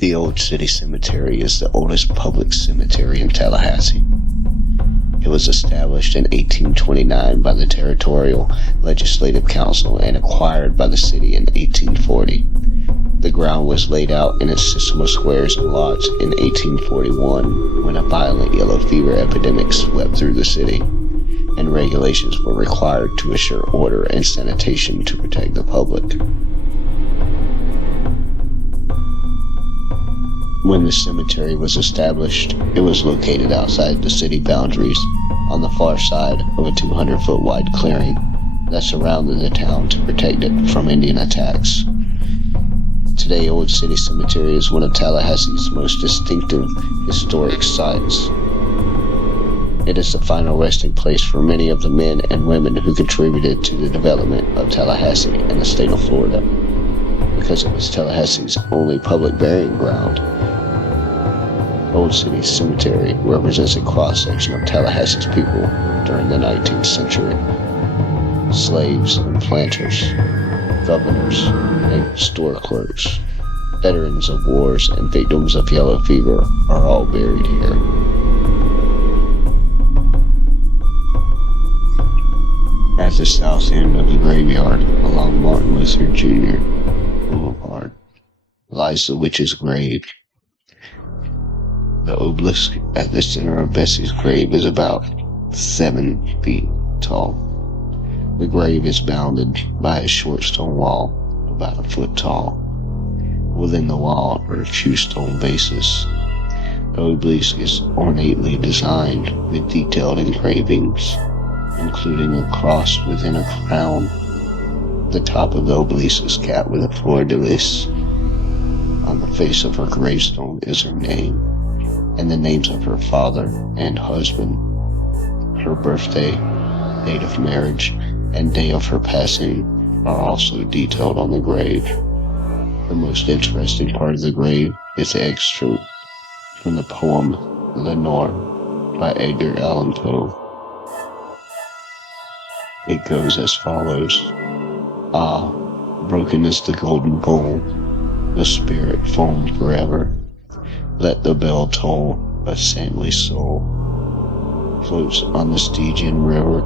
The Old City Cemetery is the oldest public cemetery in Tallahassee. It was established in 1829 by the Territorial Legislative Council and acquired by the city in 1840. The ground was laid out in a system of squares and lots in 1841 when a violent yellow fever epidemic swept through the city, and regulations were required to assure order and sanitation to protect the public. When the cemetery was established, it was located outside the city boundaries on the far side of a 200-foot wide clearing that surrounded the town to protect it from Indian attacks. Today, Old City Cemetery is one of Tallahassee's most distinctive historic sites. It is the final resting place for many of the men and women who contributed to the development of Tallahassee and the state of Florida. Because it was Tallahassee's only public burying ground, Old City Cemetery represents a cross-section of Tallahassee's people during the 19th century. Slaves and planters, governors and store clerks, veterans of wars and victims of yellow fever are all buried here. At the south end of the graveyard along Martin Luther Jr. Boulevard lies the witch's grave. The obelisk at the center of Bessie's grave is about 7 feet tall. The grave is bounded by a short stone wall about a foot tall. Within the wall are 2 stone bases. The obelisk is ornately designed with detailed engravings, including a cross within a crown. The top of the obelisk is capped with a fleur-de-lis. On the face of her gravestone is her name, and the names of her father and husband. Her birthday, date of marriage, and day of her passing are also detailed on the grave. The most interesting part of the grave is the excerpt from the poem Lenore by Edgar Allan Poe. It goes as follows. Ah, broken is the golden bowl, the spirit foam forever. Let the bell toll, a saintly soul floats on the Stygian river.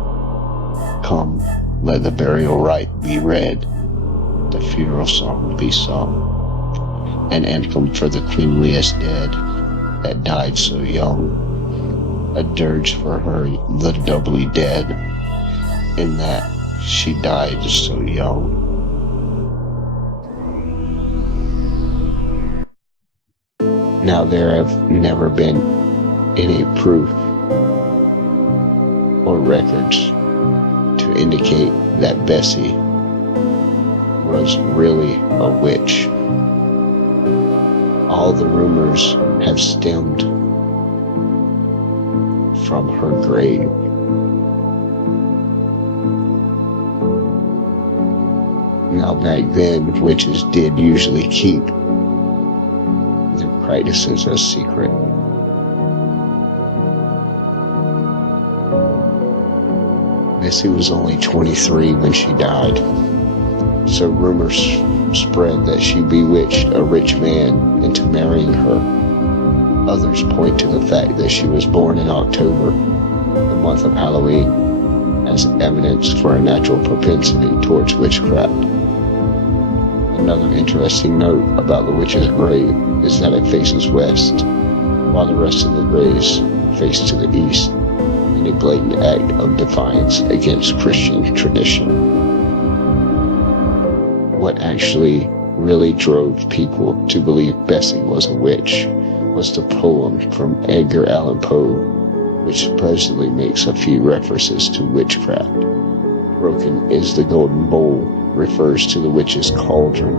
Come, let the burial rite be read, the funeral song be sung, an anthem for the queenliest dead that died so young, a dirge for her, the doubly dead, in that she died so young. Now there have never been any proof or records to indicate that Bessie was really a witch. All the rumors have stemmed from her grave. Now back then, witches did usually keep their practices a secret. Bessie was only 23 when she died, so rumors spread that she bewitched a rich man into marrying her. Others point to the fact that she was born in October, the month of Halloween, as evidence for a natural propensity towards witchcraft. Another interesting note about the witch's grave is that it faces west, while the rest of the graves face to the east, in a blatant act of defiance against Christian tradition. What actually really drove people to believe Bessie was a witch was the poem from Edgar Allan Poe, which supposedly makes a few references to witchcraft. Broken is the golden bowl refers to the witch's cauldron,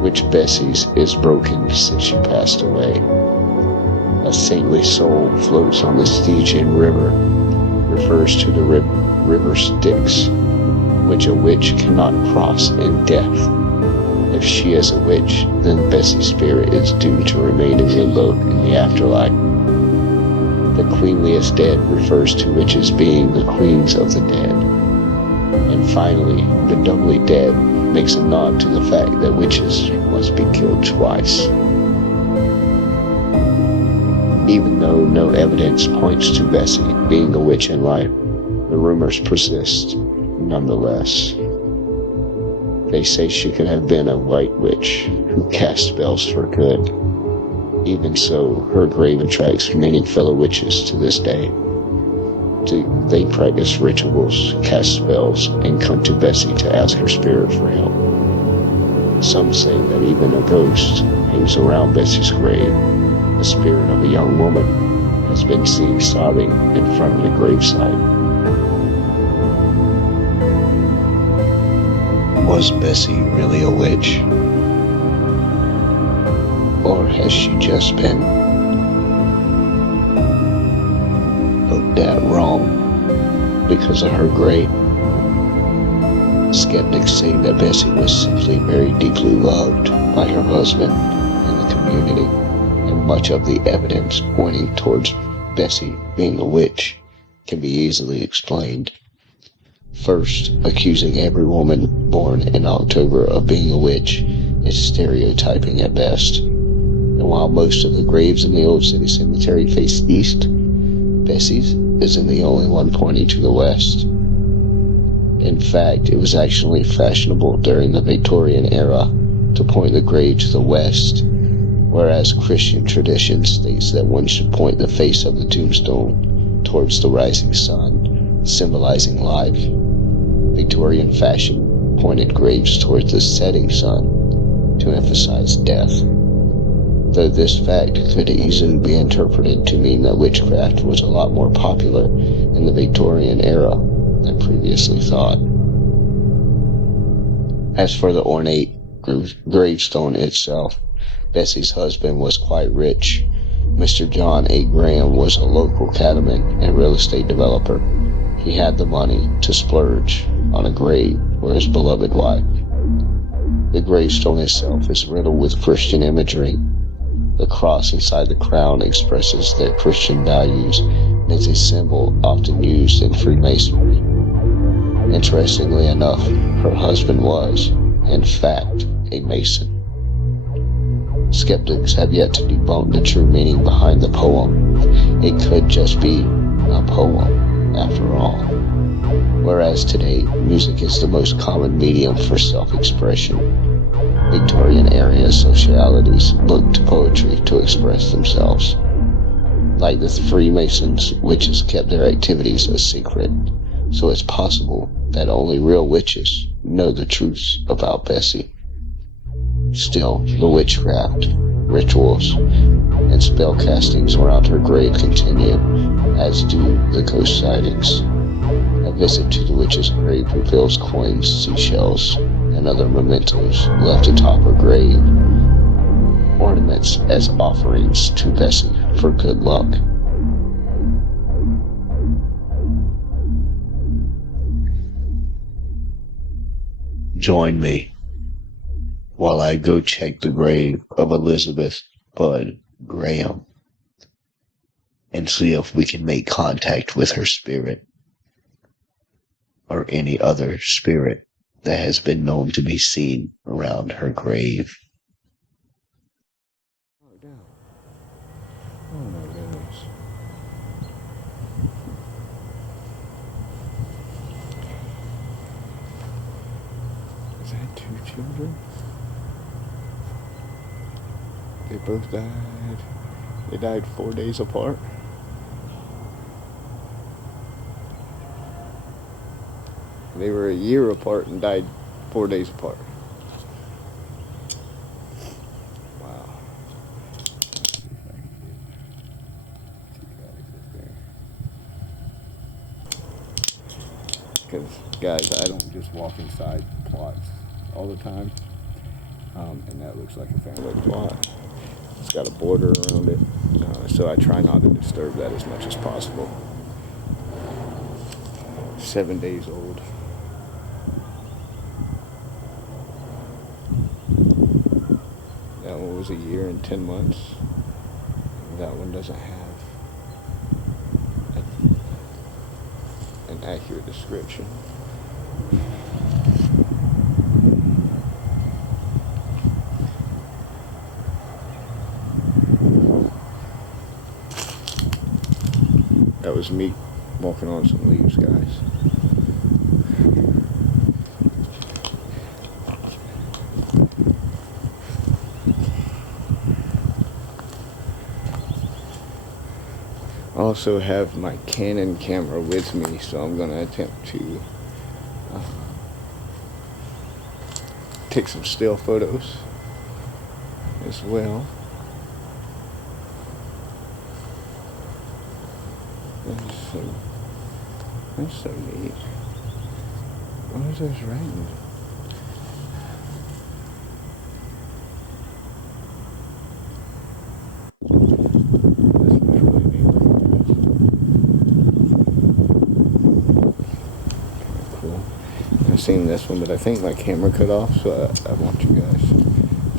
which Bessie's is broken since she passed away. A saintly soul floats on the Stygian River refers to the river Styx, which a witch cannot cross in death. If she is a witch, then Bessie's spirit is doomed to remain in limbo in the afterlife. The queenliest dead refers to witches being the queens of the dead. And finally, the doubly dead makes a nod to the fact that witches must be killed twice. Even though no evidence points to Bessie being a witch in life, the rumors persist nonetheless. They say she could have been a white witch who cast spells for good. Even so, her grave attracts many fellow witches to this day. They practice rituals, cast spells, and come to Bessie to ask her spirit for help. Some say that even a ghost hangs around Bessie's grave. The spirit of a young woman has been seen sobbing in front of the gravesite. Was Bessie really a witch? Or has she just been looked at wrong because of her grave? Skeptics say that Bessie was simply very deeply loved by her husband and the community, and much of the evidence pointing towards Bessie being a witch can be easily explained. First, accusing every woman born in October of being a witch is stereotyping at best. And while most of the graves in the Old City Cemetery face east, Bessie's isn't the only one pointing to the west. In fact, it was actually fashionable during the Victorian era to point the grave to the west, whereas Christian tradition states that one should point the face of the tombstone towards the rising sun, symbolizing life. Victorian fashion pointed graves towards the setting sun to emphasize death, though this fact could easily be interpreted to mean that witchcraft was a lot more popular in the Victorian era than previously thought. As for the ornate gravestone itself, Bessie's husband was quite rich. Mr. John A. Graham was a local cattleman and real estate developer. He had the money to splurge on a grave for his beloved wife. The gravestone itself is riddled with Christian imagery. The cross inside the crown expresses their Christian values and is a symbol often used in Freemasonry. Interestingly enough, her husband was, in fact, a Mason. Skeptics have yet to debunk the true meaning behind the poem. It could just be a poem, after all. Whereas today, music is the most common medium for self-expression, Victorian era socialities looked to poetry to express themselves. Like the Freemasons, witches kept their activities a secret, so it's possible that only real witches know the truth about Bessie. Still, the witchcraft, rituals, and spell castings around her grave continue, as do the ghost sightings. A visit to the witch's grave reveals coins, seashells, and other mementos left atop her grave, ornaments as offerings to Bessie for good luck. Join me while I go check the grave of Elizabeth Budd Graham and see if we can make contact with her spirit, or any other spirit that has been known to be seen around her grave. Oh my goodness. Is that 2 children? They both died. They died 4 days apart. They were a year apart and died 4 days apart. Wow. Because, guys, I don't just walk inside plots all the time. And that looks like a family plot. It's got a border around it, so I try not to disturb that as much as possible. 7 days old. That one was a year and 10 months. That one doesn't have an accurate description. is me walking on some leaves, guys. I also have my Canon camera with me, so I'm going to attempt to take some still photos as well. That's so neat. What is those writing? I've seen this one, but I think my camera cut off, so I want you guys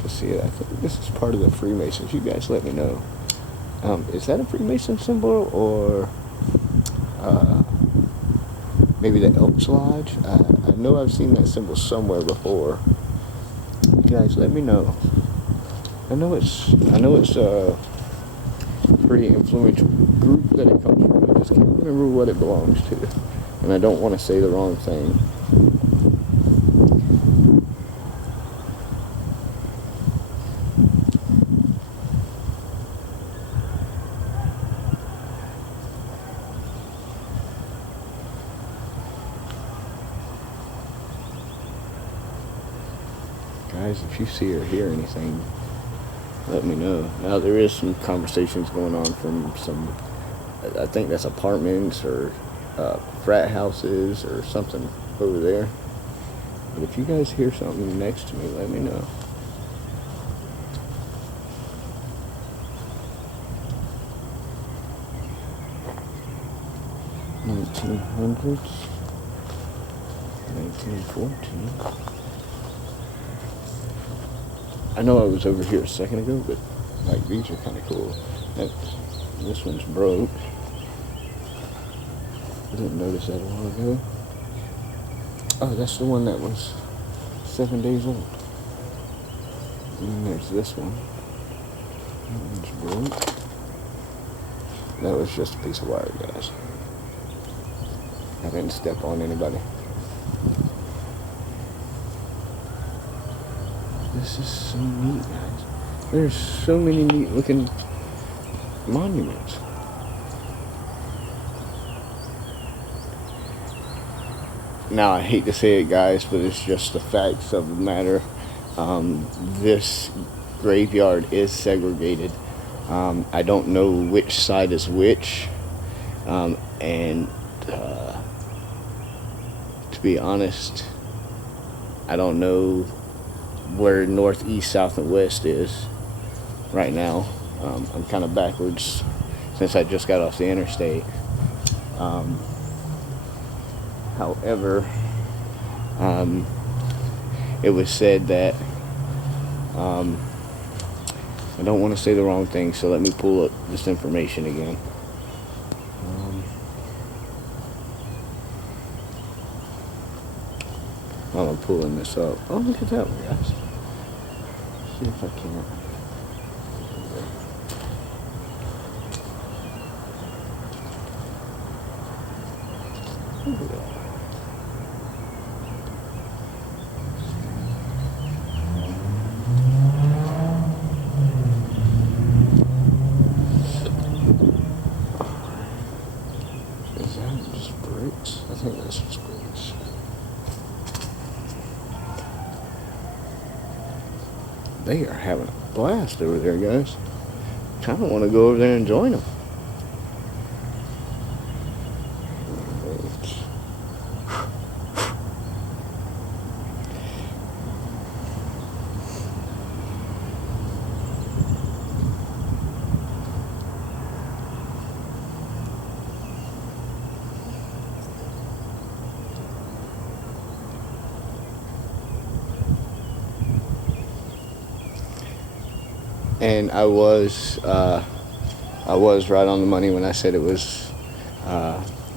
to see it. I think this is part of the Freemasons. You guys let me know. Is that a Freemason symbol, or maybe the Elks Lodge? I know I've seen that symbol somewhere before. You guys let me know. I know it's a pretty influential group that it comes from. I just can't remember what it belongs to, and I don't want to say the wrong thing. Guys, if you see or hear anything, let me know. Now, there is some conversations going on from some, I think that's apartments or frat houses or something over there. But if you guys hear something next to me, let me know. $1900s, 1914. I know I was over here a second ago, but like these are kind of cool. This one's broke. I didn't notice that a while ago. Oh, that's the one that was 7 days old. And then there's this one. That one's broke. That was just a piece of wire, guys. I didn't step on anybody. This is so neat, guys. There's so many neat looking monuments. Now, I hate to say it, guys, but it's just the facts of the matter. This graveyard is segregated. I don't know which side is which. And to be honest, I don't know where north, east, south, and west is right now. I'm kind of backwards since I just got off the interstate. However, it was said that I don't want to say the wrong thing, so let me pull up this information again. While I'm pulling this up. Oh, look at that one, guys. Let's see if I can. Look at that. Is that just bricks? I think that's just bricks. They are having a blast over there, guys. I kind of want to go over there and join them. And I was right on the money when I said it was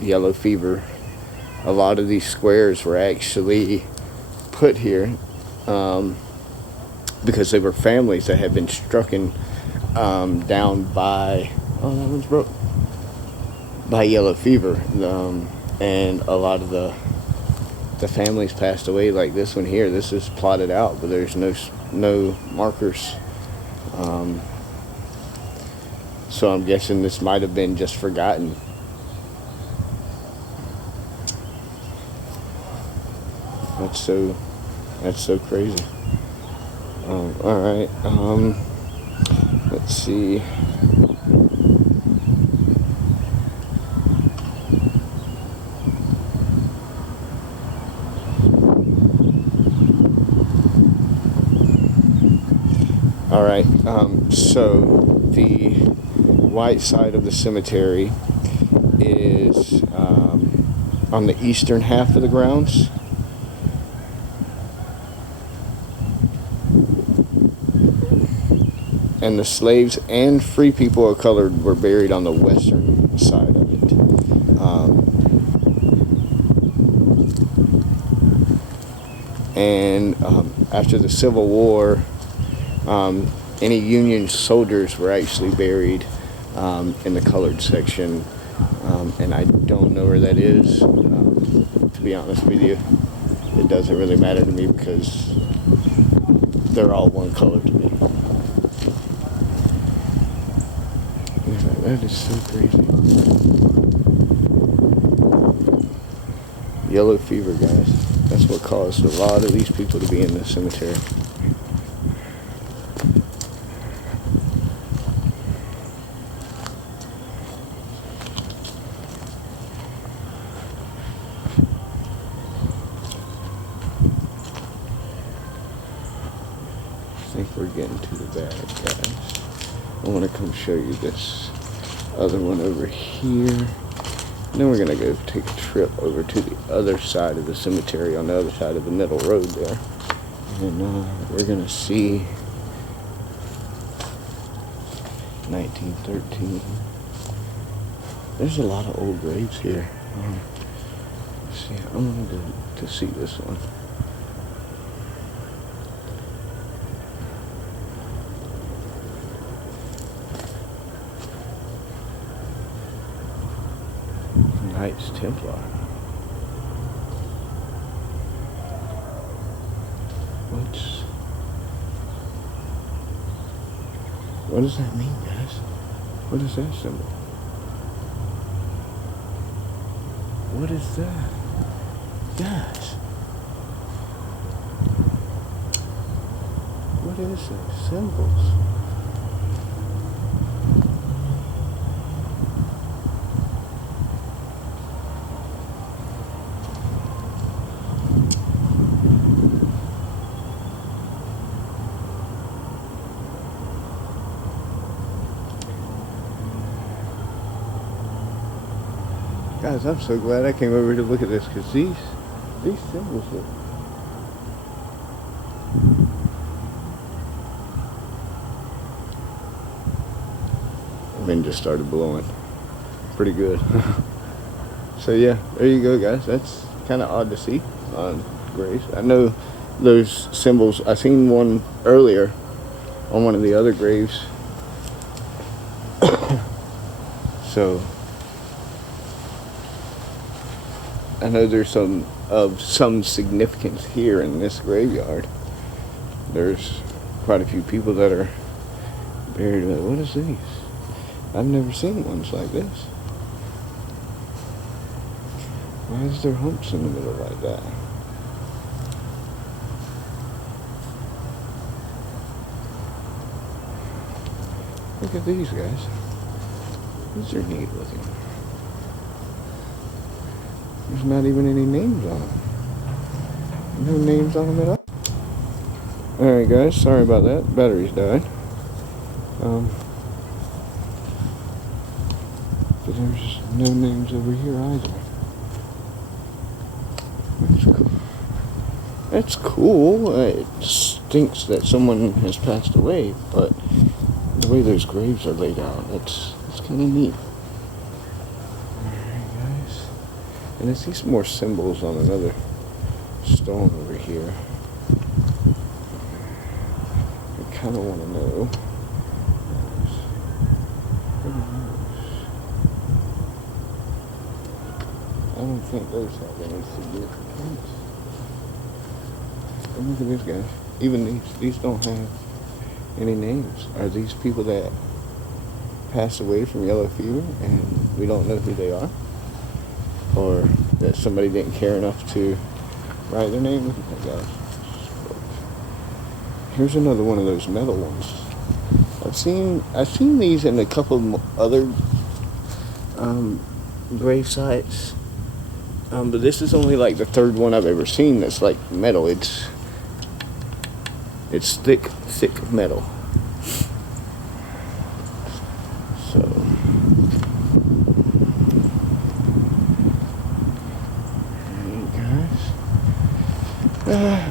yellow fever. A lot of these squares were actually put here because they were families that had been struck down by, oh, that one's broke, by yellow fever, and a lot of the families passed away. Like this one here, this is plotted out, but there's no markers. So I'm guessing this might have been just forgotten. That's so crazy. All right. Let's see. All right. So the white side of the cemetery is on the eastern half of the grounds. And the slaves and free people of color were buried on the western side of it. After the Civil War, any Union soldiers were actually buried in the colored section. And I don't know where that is. To be honest with you, it doesn't really matter to me because they're all one color to me. That is so crazy. Yellow fever, guys. That's what caused a lot of these people to be in the cemetery. I think we're getting to the bad, guys. I want to come show you this other one over here. And then we're going to go take a trip over to the other side of the cemetery, on the other side of the middle road there. And we're going to see 1913. There's a lot of old graves here. See, I wanted to see this one. Knights Templar. What does that mean, guys? What is that symbol? What is that? Guys, what is those symbols? Guys, I'm so glad I came over to look at this because these symbols look. The wind just started blowing. Pretty good. So yeah, there you go, guys. That's kind of odd to see on graves. I know those symbols. I seen one earlier on one of the other graves. So I know there's some significance here in this graveyard. There's quite a few people that are buried. What is these? I've never seen ones like this. Why is there humps in the middle like that? Look at these, guys. These are neat looking. There's not even any names on them. No names on them at all. Alright, guys, sorry about that. Batteries died. But there's no names over here either. That's cool. That's cool. It stinks that someone has passed away, but the way those graves are laid out, that's kind of neat. And I see some more symbols on another stone over here. I kind of want to know. don't think those have any significance. And look at this guy. Even these don't have any names. Are these people that passed away from yellow fever and we don't know who they are? Or that somebody didn't care enough to write their name? Look at that guy. Here's another one of those metal ones. I've seen these in a couple of other grave sites, but this is only like the third one I've ever seen that's like metal. It's thick metal. So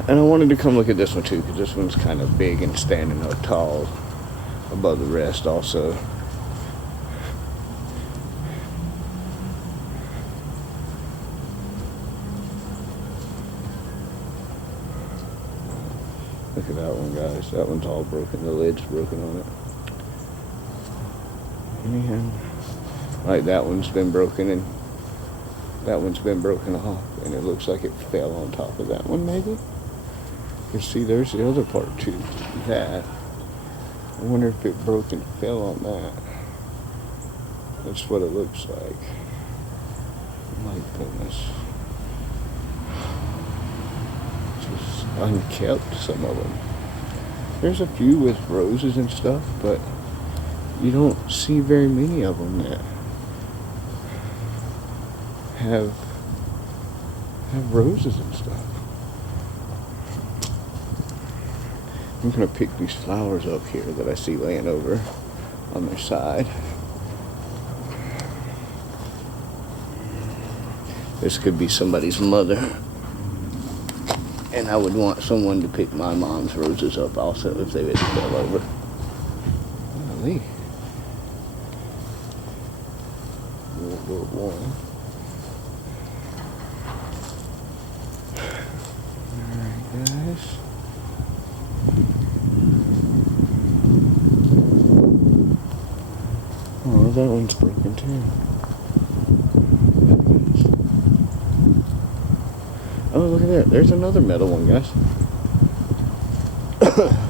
and I wanted to come look at this one too, because this one's kind of big and standing up tall above the rest also. Look at that one, guys. That one's all broken. The lid's broken on it. And like that one's been broken, and that one's been broken off, and it looks like it fell on top of that one, maybe. You see, there's the other part too. That. I wonder if it broke and fell on that. That's what it looks like. My goodness. Just unkept, some of them. There's a few with roses and stuff, but you don't see very many of them that have roses and stuff. I'm gonna pick these flowers up here that I see laying over on their side. This could be somebody's mother, and I would want someone to pick my mom's roses up also if they fell over. Golly. World War I. Alright, guys. Oh, that one's broken too. Oh, look at that. There's another metal one, guys.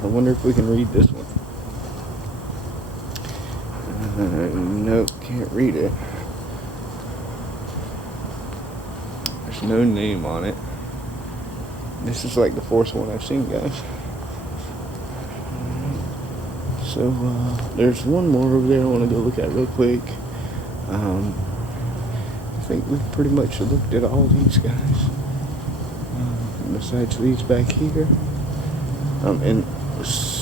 I wonder if we can read this one. Nope, can't read it. There's no name on it. This is like the fourth one I've seen, guys. So, there's one more over there I want to go look at real quick. I think we've pretty much looked at all these guys. Besides these back here. And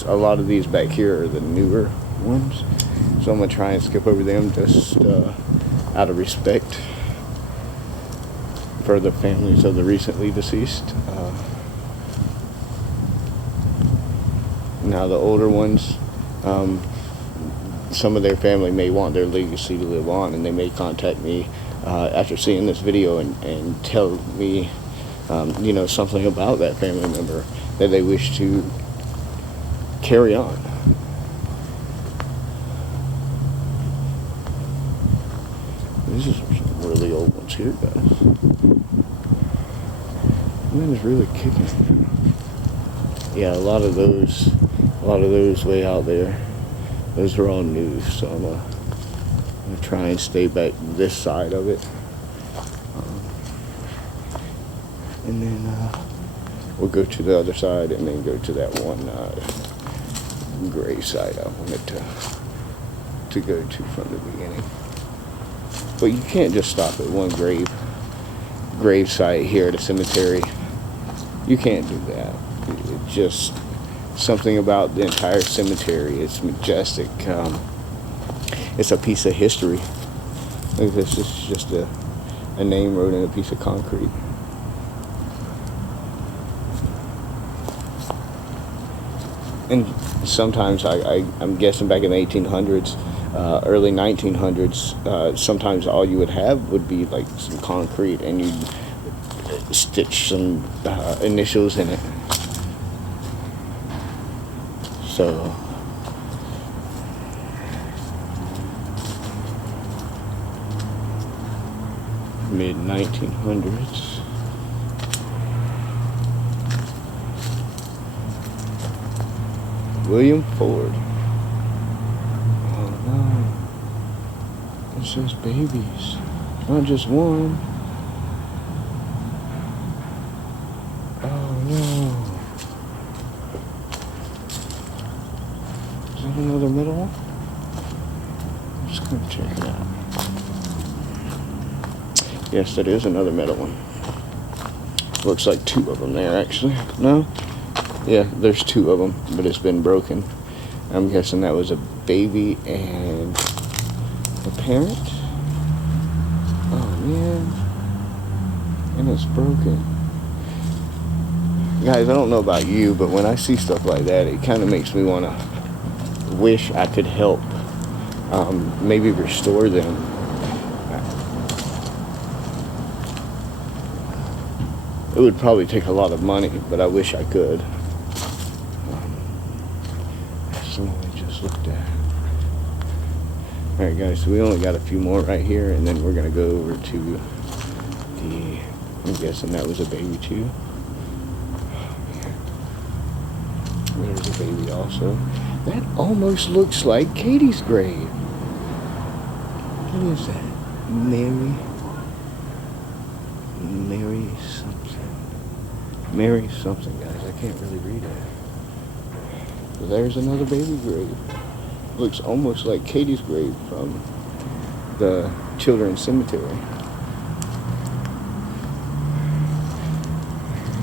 a lot of these back here are the newer ones. So I'm going to try and skip over them just out of respect for the families of the recently deceased. Now the older ones, some of their family may want their legacy to live on, and they may contact me after seeing this video and tell me something about that family member that they wish to carry on. These are some really old ones here, guys. Man is really kicking. Yeah, a lot of those way out there, those are all new, so I'm gonna try and stay back this side of it. And then we'll go to the other side and then go to that one grave site I wanted to go to from the beginning. But you can't just stop at one grave site here at a cemetery. You can't do that. It's just something about the entire cemetery. It's majestic. It's a piece of history. Look, this is just a name wrote in a piece of concrete. And sometimes I'm guessing back in the 1800s, early 1900s, sometimes all you would have would be like some concrete, and you'd stitch some initials in it. So mid-1900s. William Ford. Oh no. It says babies. Not just one. Oh no. Is that another middle one? I'm just gonna check it out. Yes, that is another metal one. Looks like two of them there, actually. No? Yeah, there's two of them, but it's been broken. I'm guessing that was a baby and a parent. Oh, man. And it's broken. Guys, I don't know about you, but when I see stuff like that, it kind of makes me want to wish I could help. Maybe restore them. It would probably take a lot of money, but I wish I could. That's the one we just looked at. Alright guys, so we only got a few more right here, and then we're going to go over to the, I'm guessing that was a baby too. There's a baby also. That almost looks like Katie's grave. What is that? Mary something, guys. I can't really read it. But there's another baby grave. Looks almost like Katie's grave from the children's cemetery. Alright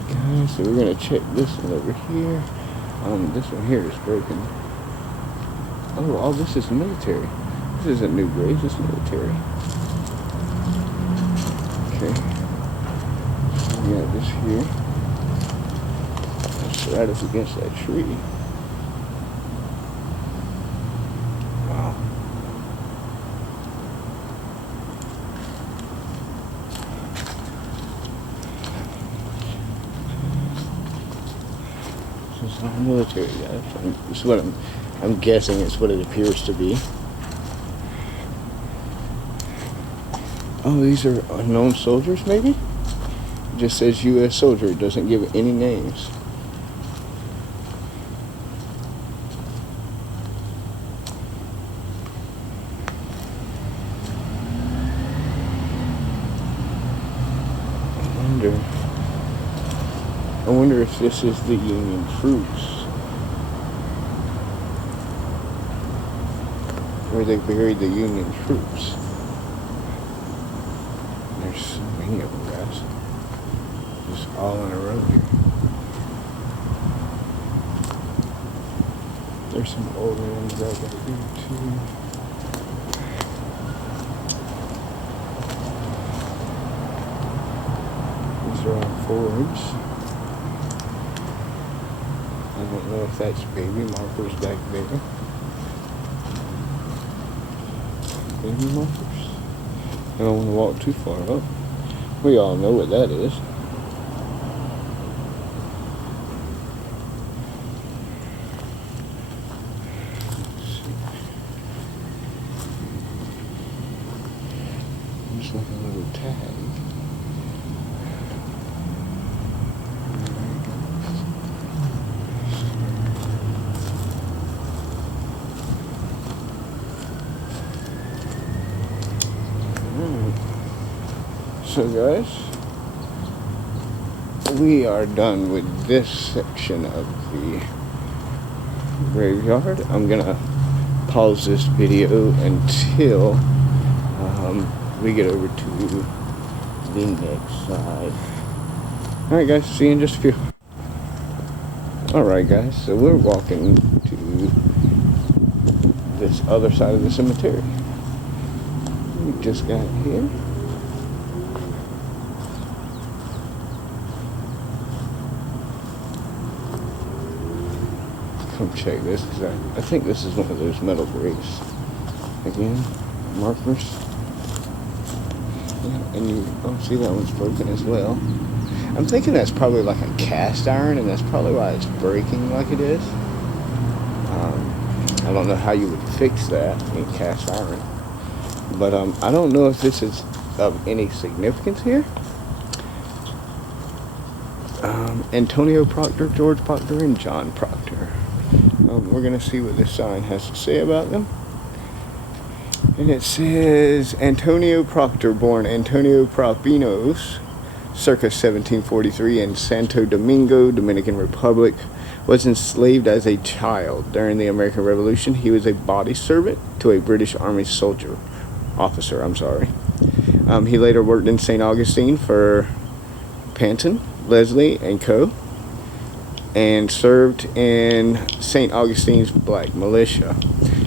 guys, so we're gonna check this one over here. This one here is broken. Oh, all this is military. This isn't new graves, it's military. Okay. We got this here. That's right up against that tree. Wow. This is all military, guys. It's what I'm guessing it's what it appears to be. Oh, these are unknown soldiers, maybe? It just says U.S. soldier. It doesn't give any names. I wonder if this is the Union troops. Where they buried the Union troops. There's so many of them, guys. Just all in a row here. There's some older ones right back here, too. These are all Fords. I don't know if that's baby markers back there. Baby markers. I don't want to walk too far up. We all know what that is. Let's see. Looks like a little tag. So guys, we are done with this section of the graveyard. I'm gonna pause this video until we get over to the next side. Alright guys, see you in just a few. Alright guys, so we're walking to this other side of the cemetery. We just got here. Come check this, because I think this is one of those metal graves. Again, markers. Yeah, and you see that one's broken as well. I'm thinking that's probably like a cast iron, and that's probably why it's breaking like it is. I don't know how you would fix that in cast iron. But I don't know if this is of any significance here. Antonio Proctor, George Proctor, and John Proctor. We're going to see what this sign has to say about them. And it says, Antonio Proctor, born Antonio Propinos, circa 1743 in Santo Domingo, Dominican Republic, was enslaved as a child. During the American Revolution, he was a body servant to a British Army officer. He later worked in St. Augustine for Panton, Leslie, and Co., and served in St. Augustine's Black Militia.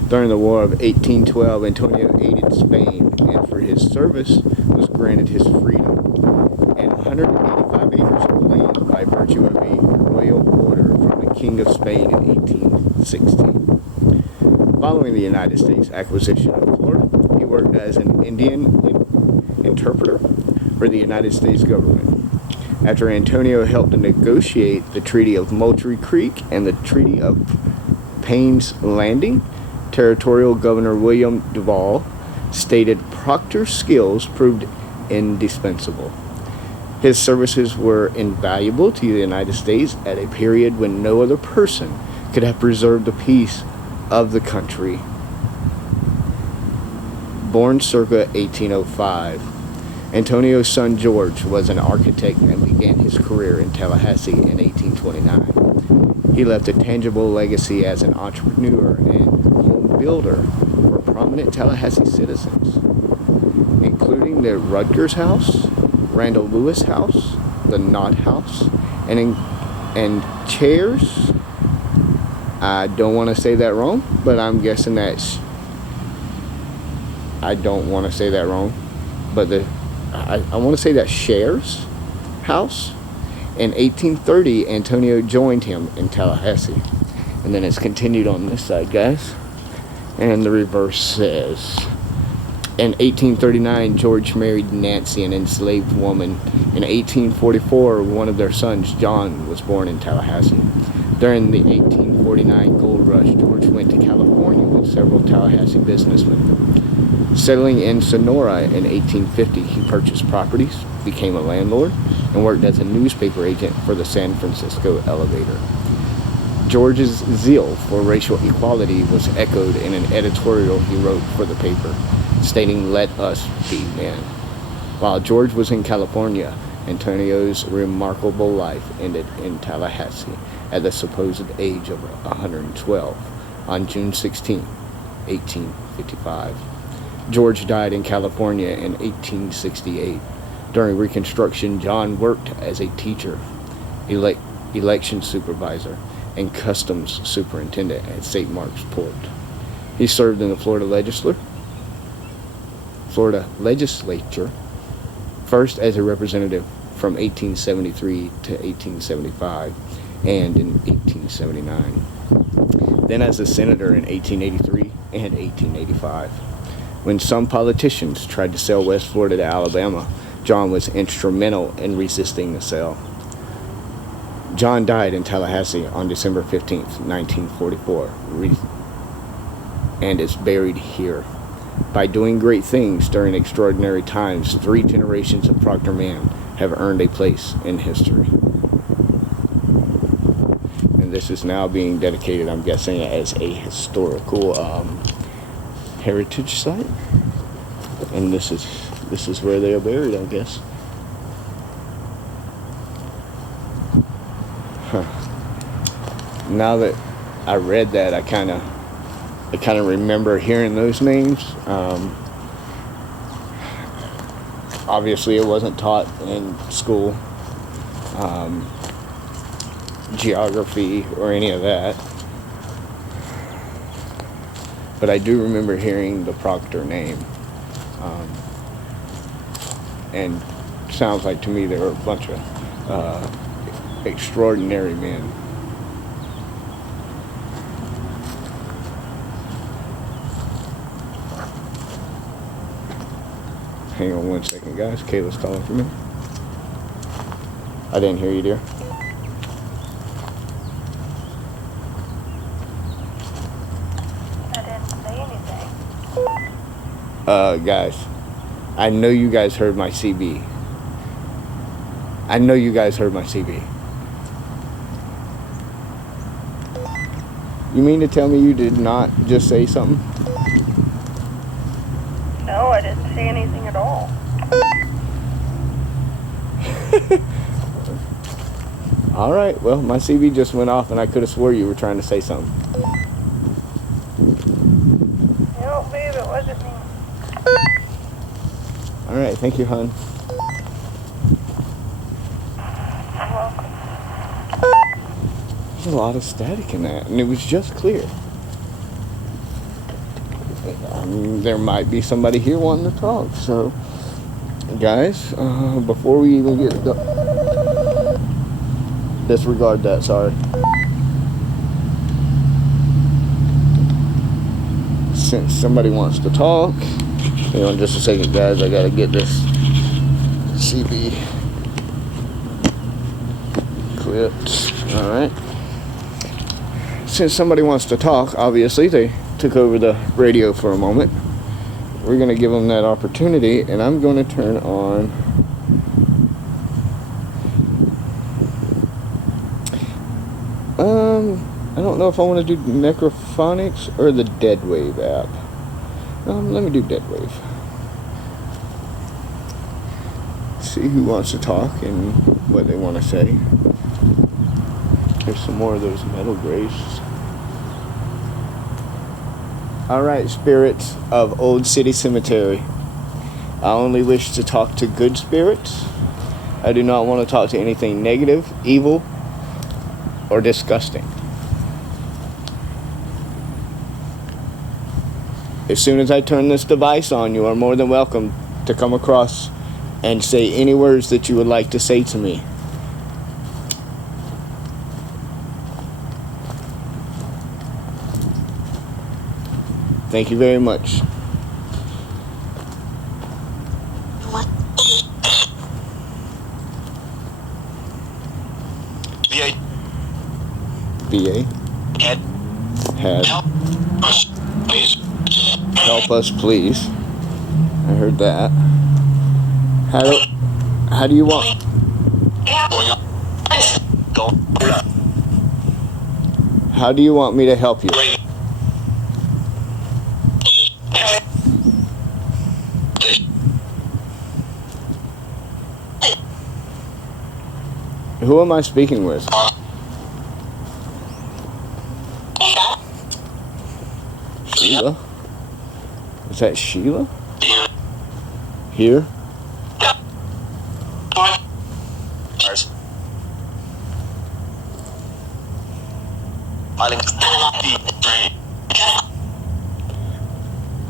During the War of 1812, Antonio aided Spain, and for his service was granted his freedom and 185 acres of land by virtue of a royal order from the King of Spain in 1816. Following the United States acquisition of Florida, he worked as an Indian interpreter for the United States government. After Antonio helped to negotiate the Treaty of Moultrie Creek and the Treaty of Payne's Landing, Territorial Governor William Duval stated Proctor's skills proved indispensable. His services were invaluable to the United States at a period when no other person could have preserved the peace of the country. Born circa 1805, Antonio's son George was an architect and began his career in Tallahassee in 1829. He left a tangible legacy as an entrepreneur and home builder for prominent Tallahassee citizens, including the Rutgers House, Randall Lewis House, the Knott House, and Chairs. I don't want to say that wrong, but I'm guessing that's... I don't want to say that wrong, but I want to say that Shares House. In 1830, Antonio joined him in Tallahassee. And then it's continued on this side, guys. And the reverse says, in 1839, George married Nancy, an enslaved woman. In 1844, one of their sons, John, was born in Tallahassee. During the 1849 gold rush, George went to California with several Tallahassee businessmen. Settling in Sonora in 1850, he purchased properties, became a landlord, and worked as a newspaper agent for the San Francisco Elevator. George's zeal for racial equality was echoed in an editorial he wrote for the paper, stating, "Let us be men." While George was in California, Antonio's remarkable life ended in Tallahassee at the supposed age of 112 on June 16, 1855. George died in California in 1868. During Reconstruction, John worked as a teacher, election supervisor, and customs superintendent at St. Mark's Port. He served in the Florida legislature, first as a representative from 1873 to 1875, and in 1879. Then as a senator in 1883 and 1885. When some politicians tried to sell West Florida to Alabama, John was instrumental in resisting the sale. John died in Tallahassee on December 15th, 1944, and is buried here. By doing great things during extraordinary times, 3 generations of Proctor men have earned a place in history. And this is now being dedicated, I'm guessing, as a historical heritage site. And this is where they are buried, I guess. Now that I read that, I kind of remember hearing those names. Obviously, it wasn't taught in school, geography or any of that. But I do remember hearing the Proctor name, and sounds like to me they were a bunch of extraordinary men. Hang on one second, guys. Kayla's calling for me. I didn't hear you, dear. I didn't say anything. Guys, I know you guys heard my CB. I know you guys heard my CB. You mean to tell me you did not just say something? No, I didn't say anything at all. All right, well, my CB just went off and I could have swore you were trying to say something. No, babe, it wasn't me. All right, thank you, hon. You're welcome. There's a lot of static in that, and it was just clear. There might be somebody here wanting to talk, so guys, before we even get disregard that, sorry. Since somebody wants to talk, hang on just a second, guys, I gotta get this CB clipped. All right. Since somebody wants to talk, obviously they took over the radio for a moment. We're gonna give them that opportunity, and I'm gonna turn on I don't know if I want to do Necrophonics or the Dead Wave app. Let me do Dead Wave. See who wants to talk and what they want to say. There's some more of those metal graves. Alright, spirits of Old City Cemetery. I only wish to talk to good spirits. I do not want to talk to anything negative, evil, or disgusting. As soon as I turn this device on, you are more than welcome to come across and say any words that you would like to say to me. Thank you very much. VA had help us please. I heard that. How do you want me to help you? Who am I speaking with? Sheila? Is that Sheila? Here?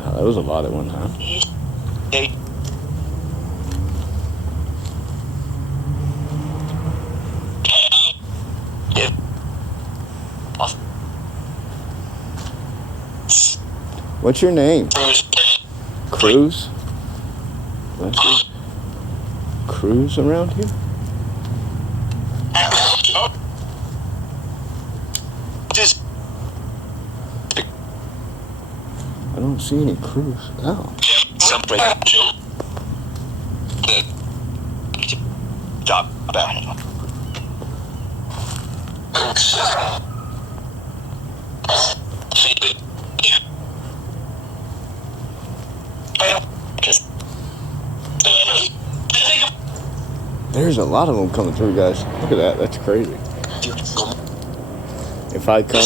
Oh, that was a lot at one time. What's your name? Cruz? What's Cruz around here? I don't see any Cruz. Oh. There's a lot of them coming through, guys. Look at that. That's crazy. If I come...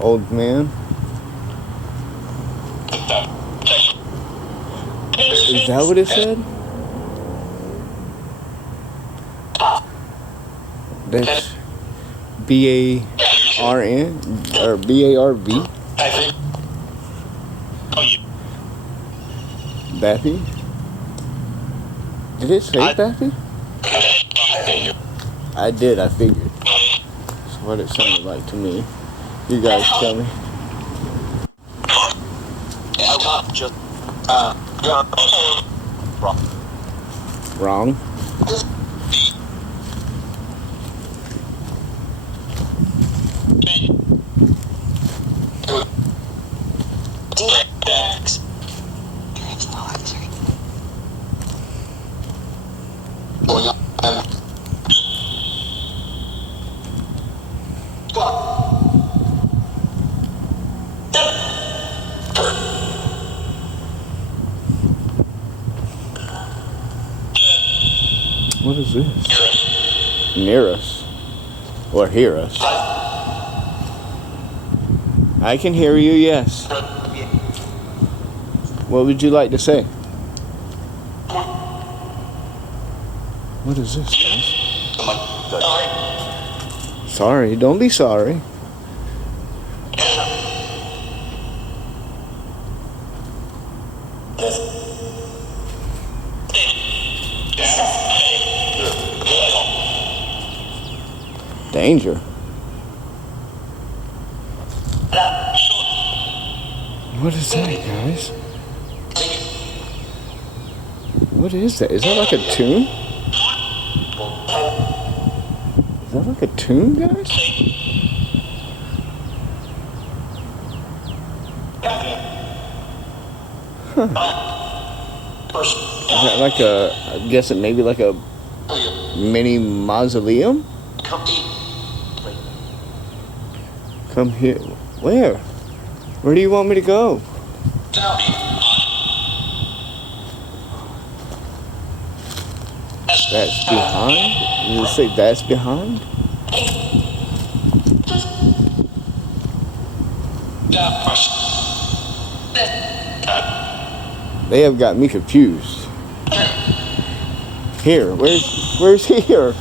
Old man? Is that what it said? That's B-A-R-N? Or B-A-R-V? Bappy? Did it say Bappy? I did, I figured. That's what it sounded like to me. You guys tell me. Wrong. What is this? Near us. Or hear us. I can hear you, yes. What would you like to say? What is this, guys? Sorry, don't be sorry. Danger. What is that, guys? What is that? Is that like a tune? Is that like a tune, guys? Is that like a, I'm guessing maybe like a mini mausoleum? Come here. Where? Where do you want me to go? That's behind? Does it say that's behind? They have got me confused. Here, where's here?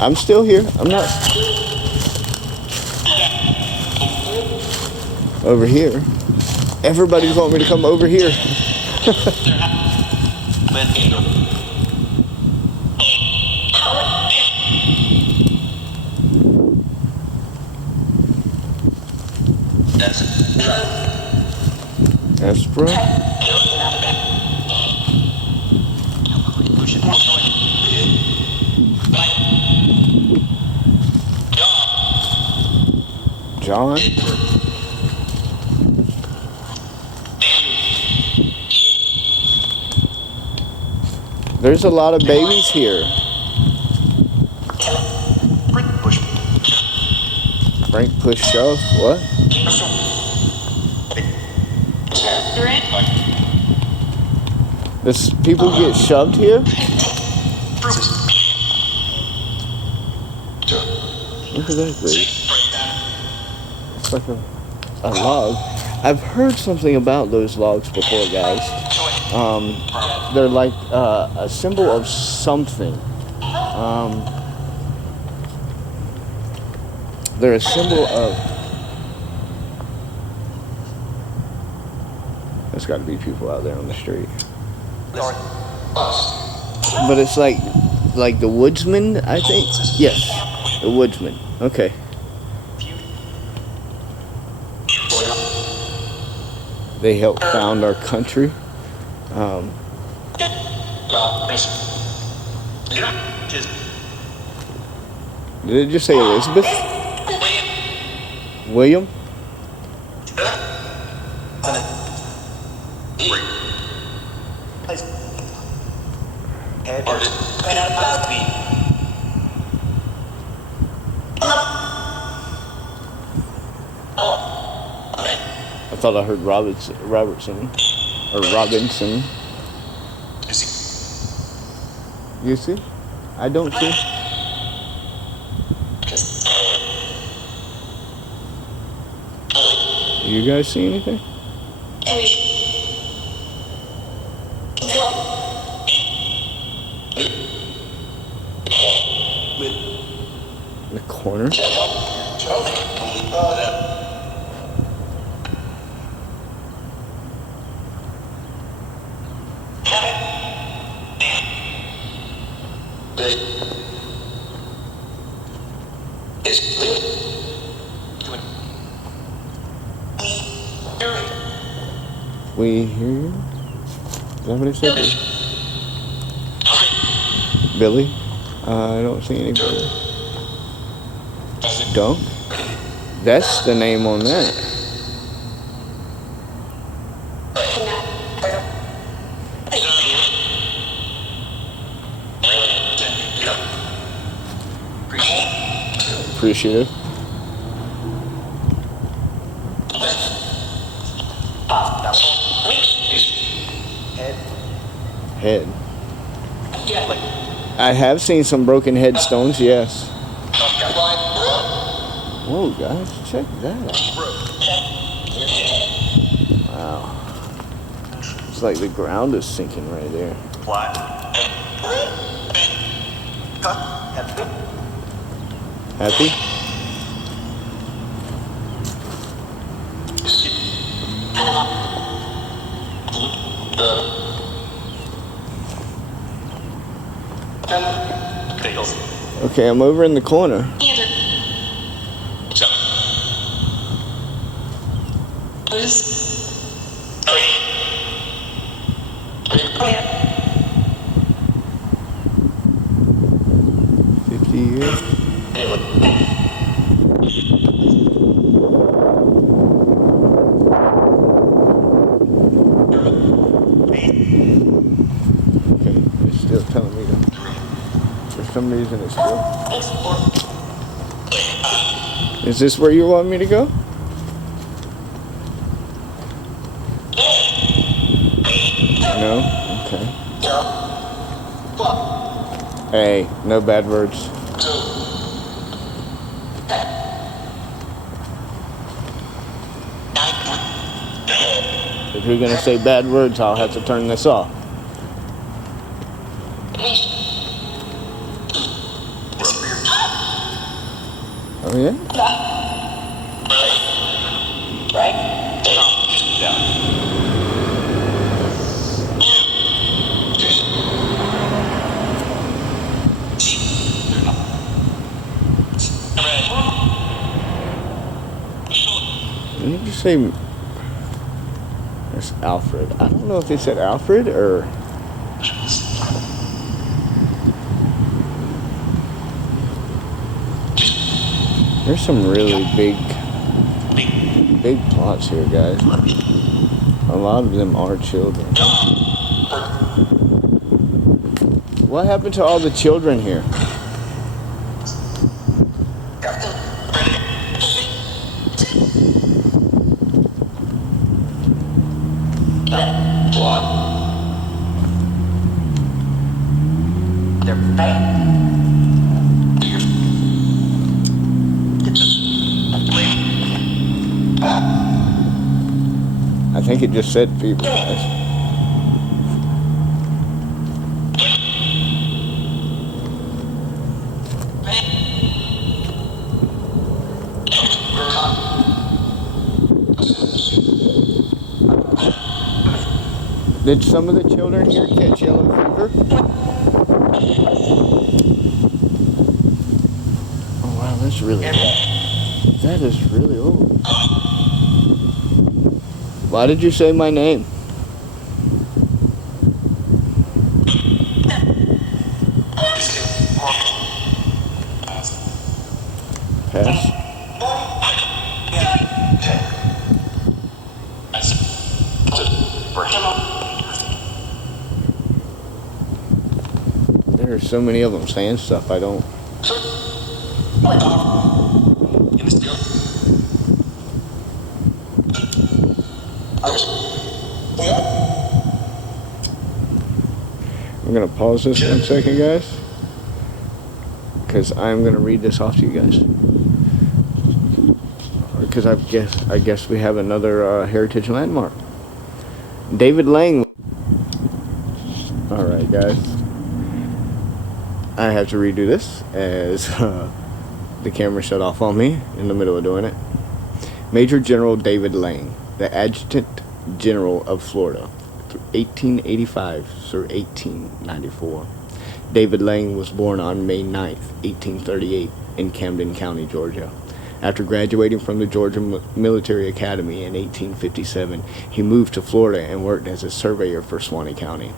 I'm still here. I'm not over here. Everybody's wanting me to come over here. That's bro. John. There's a lot of babies here. Frank push shove. What? Does people get shoved here? Look at that thing. It's like a log. I've heard something about those logs before, guys. They're like a symbol of something. They're a symbol of... There's got to be people out there on the street. But it's like the woodsman, I think? Yes, the woodsman. Okay. They helped found our country. Did it just say Elizabeth? William? I thought I heard Robertson or Robinson. You see? I don't see. You guys see anything? In the corner? We hear you? Is that what it said? Billy? I don't see anybody. Dunk? That's the name on that. Appreciative. Head. I have seen some broken headstones, yes. Whoa, guys, check that out. Wow. It's like the ground is sinking right there. Happy? Okay, I'm over in the corner. Years. Okay, it's still telling me to. For some reason, it's still. Is this where you want me to go? No? Okay. Hey, no bad words. If you're gonna say bad words, I'll have to turn this off. Oh yeah? Did you say it's Alfred? I don't know if he said Alfred or. There's some really big plots here, guys. A lot of them are children. What happened to all the children here? I think it just said fever, guys. Did some of the children here catch yellow fever? Oh wow, that's really old. That is really old. Why did you say my name? Pass? There are so many of them saying stuff I don't. I'm going to pause this 1 second, guys, because I'm going to read this off to you guys. Because I guess we have another heritage landmark. David Lang. All right, guys. I have to redo this as The camera shut off on me in the middle of doing it. Major General David Lang, the Adjutant General of Florida, 1885 through 1894. David Lang was born on May 9th, 1838, in Camden County, Georgia. After graduating from the Georgia Military Academy in 1857, he moved to Florida and worked as a surveyor for Suwannee County.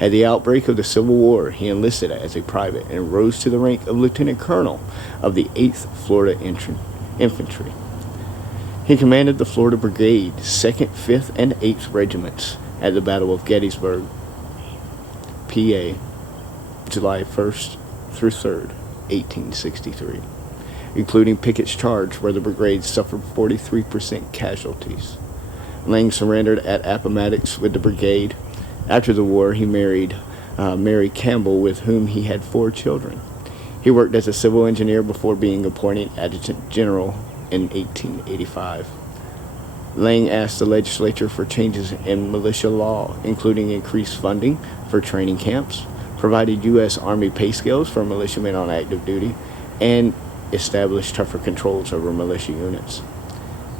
At the outbreak of the Civil War, he enlisted as a private and rose to the rank of Lieutenant Colonel of the 8th Florida Infantry. He commanded the Florida Brigade, 2nd, 5th, and 8th Regiments at the Battle of Gettysburg, PA, July 1st through 3rd, 1863, including Pickett's Charge, where the brigade suffered 43% casualties. Lang surrendered at Appomattox with the brigade. After the war, he married Mary Campbell, with whom he had 4 children. He worked as a civil engineer before being appointed Adjutant General in 1885. Lang asked the legislature for changes in militia law, including increased funding for training camps, provided U.S. Army pay scales for militiamen on active duty, and established tougher controls over militia units.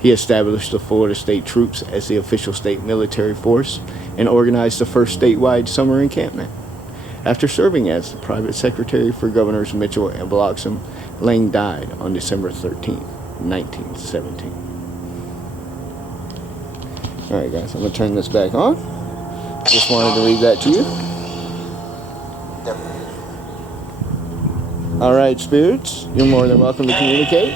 He established the Florida State Troops as the official state military force and organized the first statewide summer encampment. After serving as the private secretary for Governors Mitchell and Bloxham, Lang died on December 13, 1917. Alright guys, I'm going to turn this back on. Just wanted to read that to you. Alright, spirits, you're more than welcome to communicate.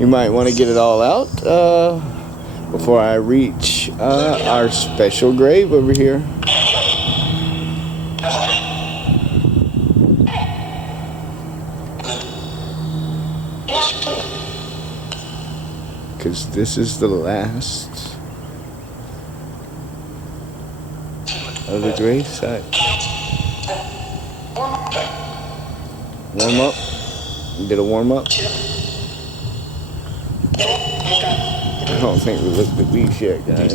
You might want to get it all out before I reach our special grave over here. Because this is the last of the grave site. Warm up. Did a warm up. I don't think we looked at these yet, guys.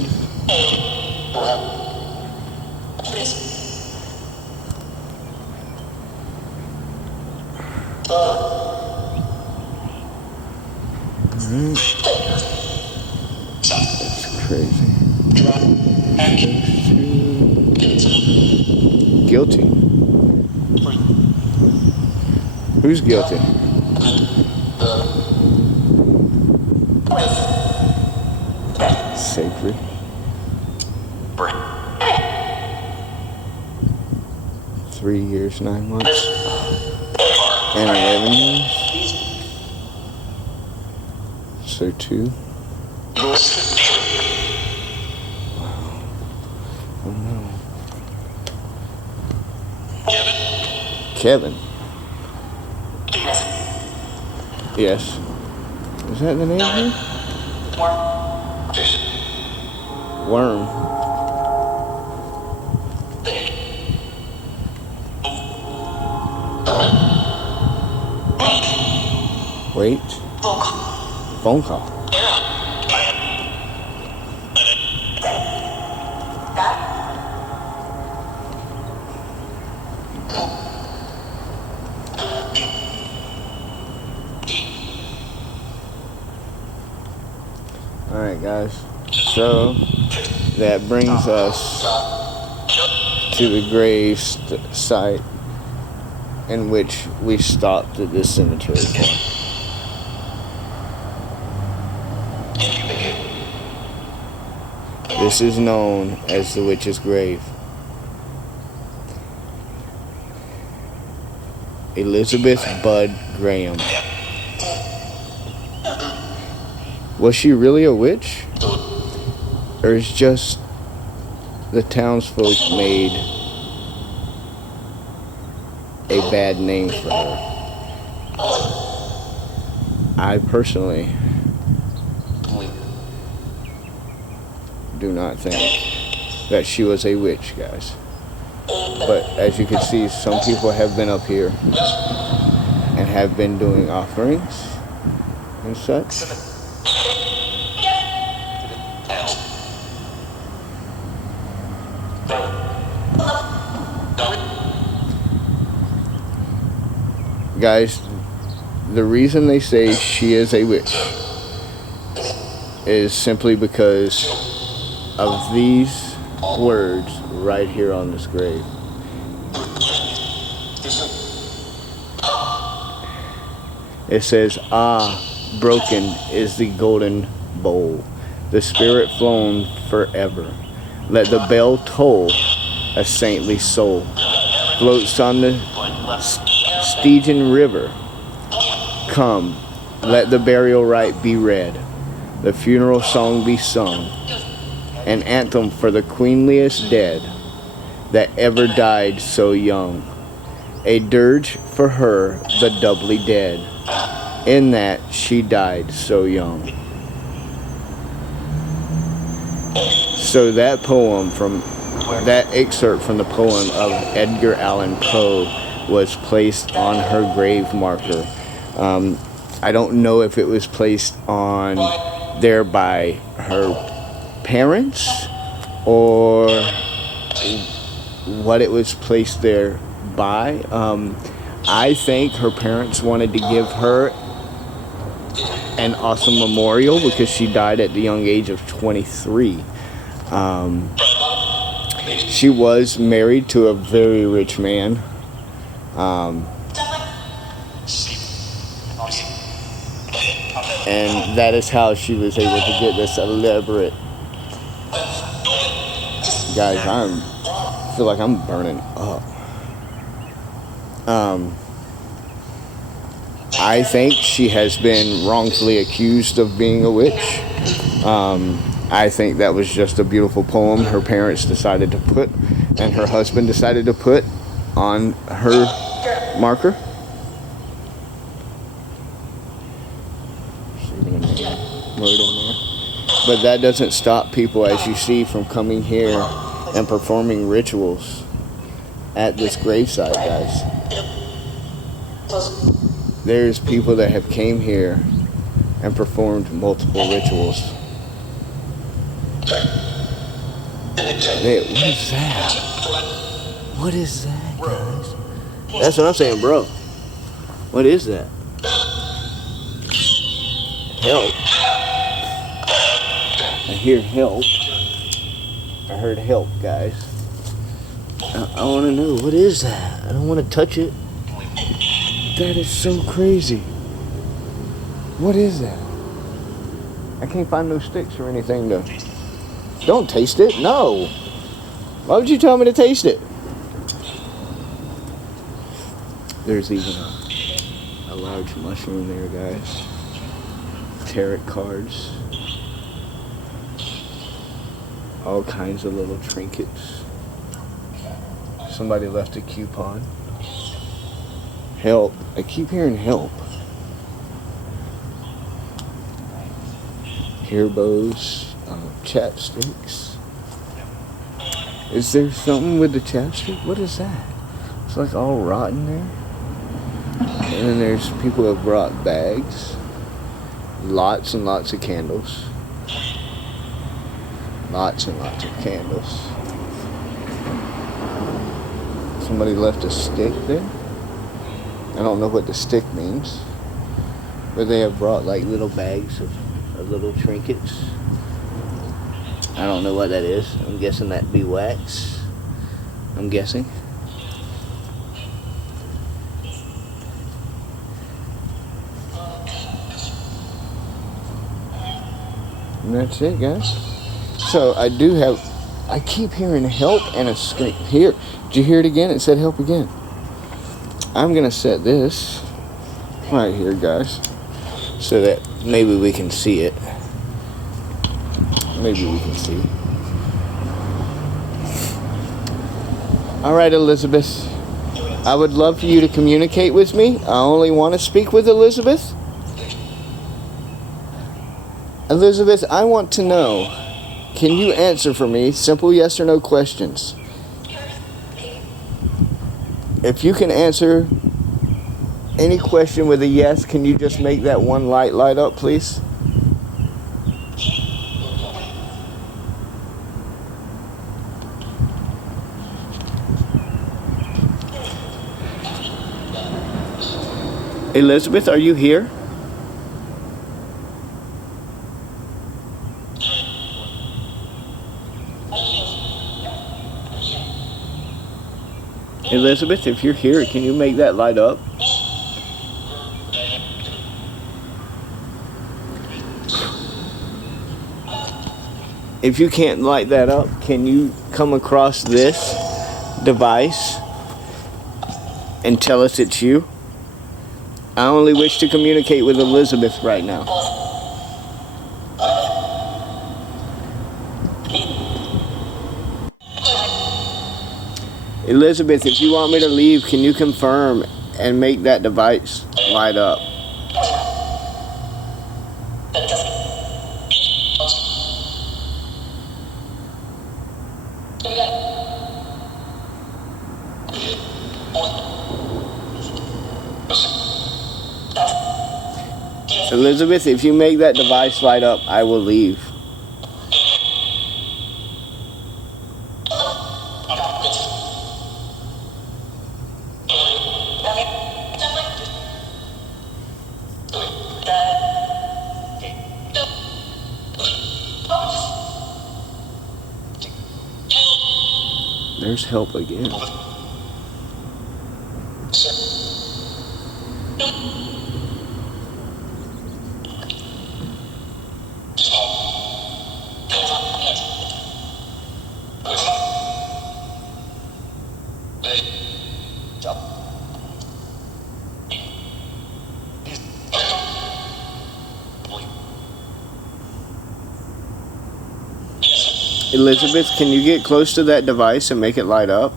That's crazy. Guilty. Who's guilty? Sacred. Three years, 9 months, and 11 years. So 2. Wow. Oh no. Kevin. Yes. Is that the name here? Worm. Wait. Phone call. Alright guys, so that brings us to the grave site in which we stopped at this cemetery point. This is known as the Witch's Grave. Elizabeth Budd Graham. Was she really a witch? Or is just the townsfolk made a bad name for her? I personally do not think that she was a witch, guys. But as you can see, some people have been up here and have been doing offerings and such. Guys, the reason they say she is a witch is simply because of these words right here on this grave. It says, "Ah, broken is the golden bowl, the spirit flown forever. Let the bell toll, a saintly soul floats on the Stygian river. Come, let the burial rite be read, the funeral song be sung, an anthem for the queenliest dead that ever died so young. A dirge for her, the doubly dead, in that she died so young." So that poem that excerpt from the poem of Edgar Allan Poe was placed on her grave marker. I don't know if it was placed on there by her parents or what it was placed there by. I think her parents wanted to give her an awesome memorial because she died at the young age of 23. She was married to a very rich man. And that is how she was able to get this elaborate. Guys, I feel like I'm burning up. I think she has been wrongfully accused of being a witch. I think that was just a beautiful poem her parents decided to put, and her husband decided to put on her marker. But that doesn't stop people, as you see, from coming here and performing rituals at this gravesite, guys. There's people that have came here and performed multiple rituals. Hey, what is that? What is that, guys? That's what I'm saying, bro. What is that? Help. I hear help. I heard help, guys. I want to know, what is that? I don't want to touch it. That is so crazy. What is that? I can't find no sticks or anything to... Don't taste it. No. Why would you tell me to taste it? There's even a large mushroom there, guys. Tarot cards. All kinds of little trinkets. Somebody left a coupon. Help. I keep hearing help. Hair bows. Chapsticks. Is there something with the chapstick? What is that? It's like all rotten there. And then there's people who have brought bags. Lots and lots of candles. Lots and lots of candles. Somebody left a stick there. I don't know what the stick means. But they have brought like little bags of little trinkets. I don't know what that is. I'm guessing that'd be wax. I'm guessing. And that's it, guys. So I keep hearing help and a scream. Here, did you hear it again? It said help again. I'm gonna set this right here, guys, so that maybe we can see it. Maybe we can see. All right, Elizabeth. I would love for you to communicate with me. I only want to speak with Elizabeth. Elizabeth, I want to know. Can you answer for me simple yes or no questions? If you can answer any question with a yes, can you just make that one light light up, please? Elizabeth, are you here? Elizabeth, if you're here, can you make that light up? If you can't light that up, can you come across this device and tell us it's you? I only wish to communicate with Elizabeth right now. Elizabeth, if you want me to leave, can you confirm and make that device light up? Elizabeth, if you make that device light up, I will leave. There's help again. Elizabeth, can you get close to that device and make it light up?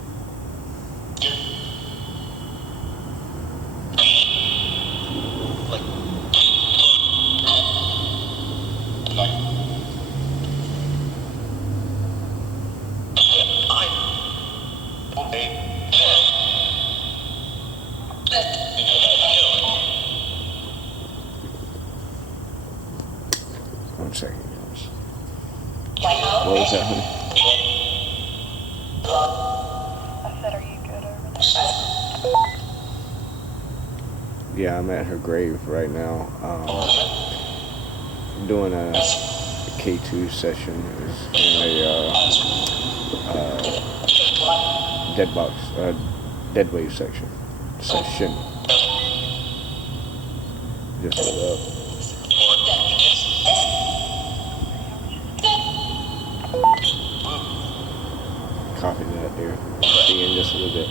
One second, guys. What was that, honey? I said, are you good over there? Yeah, I'm at her grave right now. Doing a K2 session. It's in a dead wave session. Just hold up. Copy that there. See you in just a little bit.